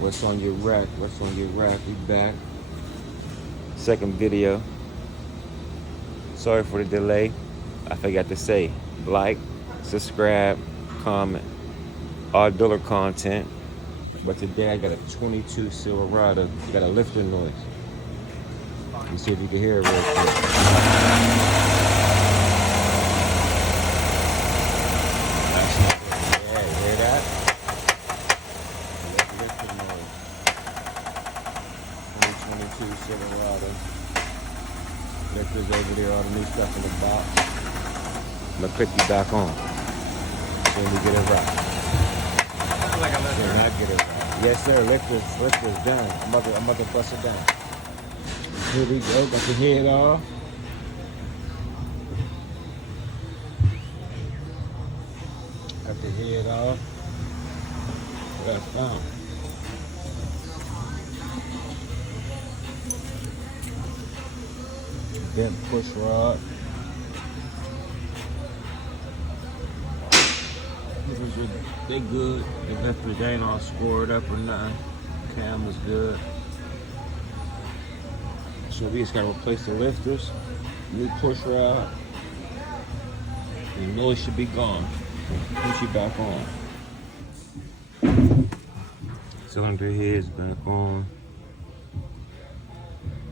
What's on your rack? What's on your rack? We back. Second video. Sorry for the delay. I forgot to say, like, subscribe, comment, all dollar content. But today I got a 22 Silverado. Got a lifter noise. Let me see if you can hear it real quick. Silverado. Lifters over there, all the new stuff in the box. I'm gonna click you back on. So we get it right. I feel like a lifter. Then I get it right. Yes sir, lifters done. I'm about to bust it down. Here we go, got the head off. Got the head off. What I found. Bent Pushrod. They good. The lifters ain't all scored up or nothing. Cam was good. So we just gotta replace the lifters. New Pushrod. The noise should be gone. Put you back on. Cylinder head's back on.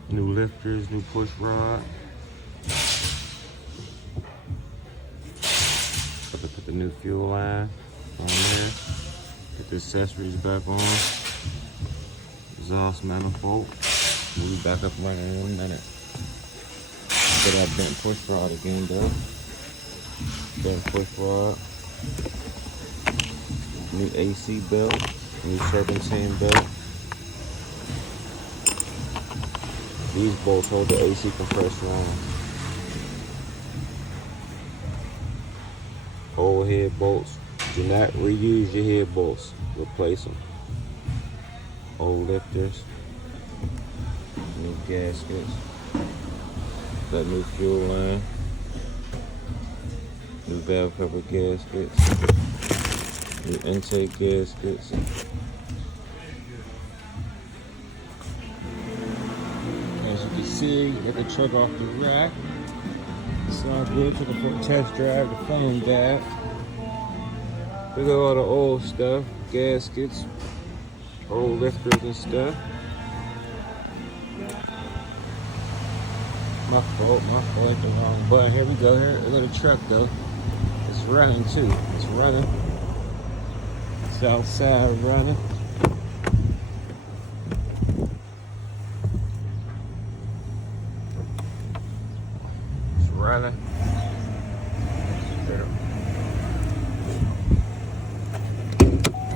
New lifters, new Pushrod. Put the new fuel line on there. Get the accessories back on. Exhaust manifold. We'll be back up running in a minute. Get that bent Pushrod again though. Bent Pushrod. New AC belt. New serpentine belt. These bolts hold the AC compressor on. Old head bolts. Do not reuse your head bolts. Replace them. Old lifters. New gaskets. Got new fuel line. New valve cover gaskets. New intake gaskets. As you can see, got the truck off the rack. It's all good. Took it for a test drive. The phone died. Look at all the old stuff, gaskets, old lifters and stuff. My fault, hit the wrong button. Here we go, here, look at the truck though. It's running too, it's running. It's outside running. It's running.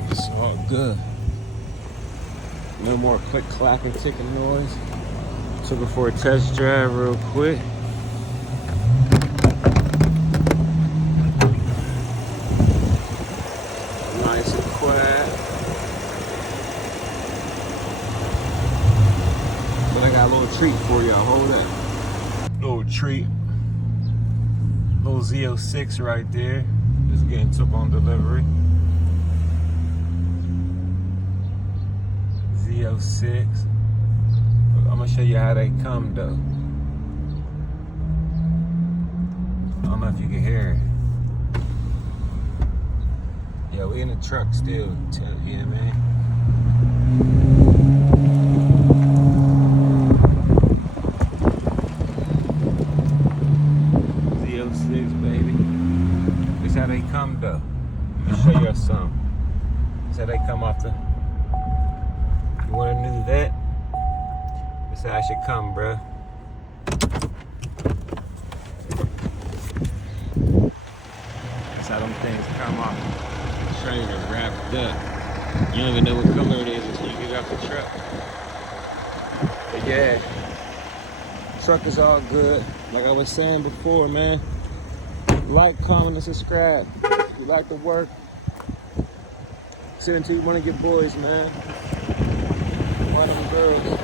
It's all good. No more click, clack, and ticking noise. Took it for a test drive real quick. Nice and quiet. But I got a little treat for y'all. Hold that. Little treat. Little Z06 right there. Just getting took on delivery. Z06. I'm gonna show you how they come though. I don't know if you can hear it. Yeah, we in the truck still. Yeah, man. Z06, baby. This how they come though. Let me show you some. This how they come off the. You wanna know that? This how I should come, bruh. That's how them things come off. The trailer wrapped up. You don't even know what color it is until you get off the truck. But yeah, truck is all good. Like I was saying before, man. Like, comment, and subscribe. If you like the work, send it to one of your boys, man. One of them girls.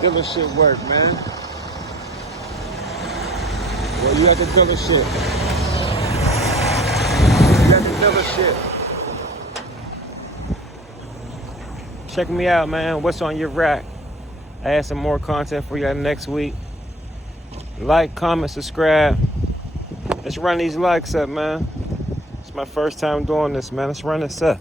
Dealership work, man. Well, you at the dealership. You at the dealership. Check me out, man. What's on your rack? I add some more content for y'all next week. Like, comment, subscribe. Let's run these likes up, man. It's my first time doing this, man. Let's run this up.